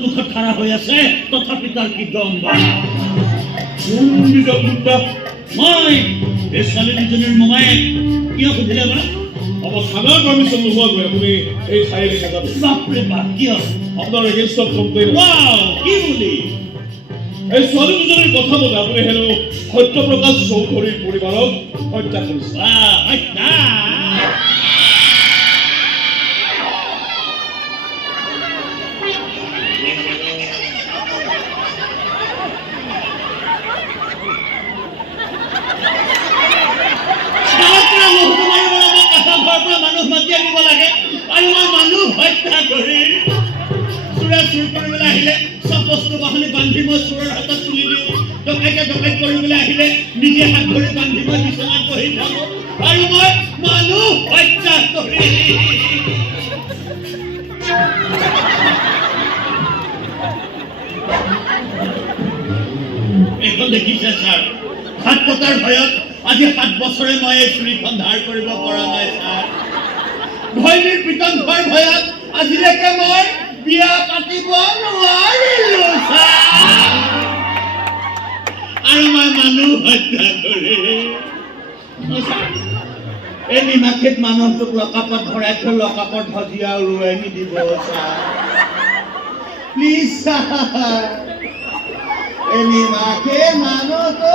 মুখত খাৰা হৈ আছে তথাপি তাৰ কি দম বা মই এই ছোৱালী দুজনীৰ মোমায়েক কিয় সুধিলে বা থানাৰ পাৰ্মিশ্যন নোহোৱাকৈ আপুনি এই ঠাই এৰি নাযাব। বাপৰে বাপ কিয় আপোনাৰ এগেইনষ্টত কমপ্লেইন কি বুলি এই ছোৱালী দুজনীৰ কথা মতে আপুনি হেনো সত্যপ্ৰকাশ চৌধুৰীৰ পৰিবাৰক হত্যা কৰিছে। হত্যা মানুহ মাতি আনিব লাগে আৰু মই মানুহ হত্যা কৰি চোৰা চুৰ কৰিবলৈ আহিলে চব বস্তু বাহানি বান্ধি মই চোৰৰ হাতত তুলি দিওঁ ডকাইতে ডকাইত কৰিবলৈ আহিলে নিজে হাত ধৰি বান্ধি মই বিচনাত বহি থাকো আৰু মই মানুহ হত্যা কৰি এইখন দেখিছে ছাৰ হাত কটাৰ ভয়ত আজি 7 বছৰে মই এই চুৰিখন ধাৰ কৰিব পৰা নাই ছাৰ ভয়নীৰ পিতন হোৱাৰ ভয়ত আজিলৈকে মই বিয়া পাতিব নোৱাৰিলো আৰু মই মানুহ হত্যা কৰি এই নিমাখিত মানুহটোক লকাপত ভৰাই থৈ লকাপত ভজিয়া উৰুৱাই নিদিব ছাৰ প্লিজ ছাৰ এই নিমাখিত মানুহটো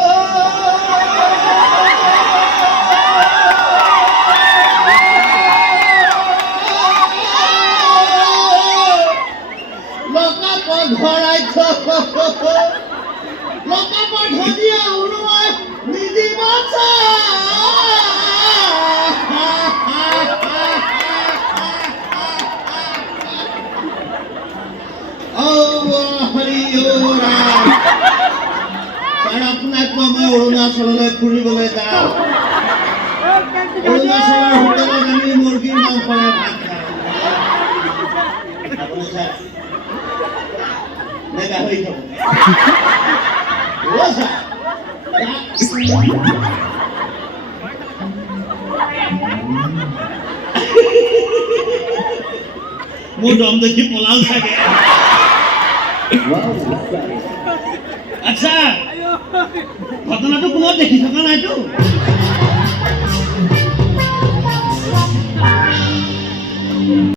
ভৰাই লকাপত ভজিয়া উৰুৱাই নিদিব আপোনাক মই অৰুণাচললৈ ফুৰিবলৈ যাওঁ অৰুণাচলৰ হোটেলত আমি মুৰ্গীৰ মাংসৰে ভাত খাওঁ গাহৰি খাব মোৰ দম দেখি পলাও চাগে আচ্ছা ঘটনাটো কোনোবা দেখি থকা নাইতো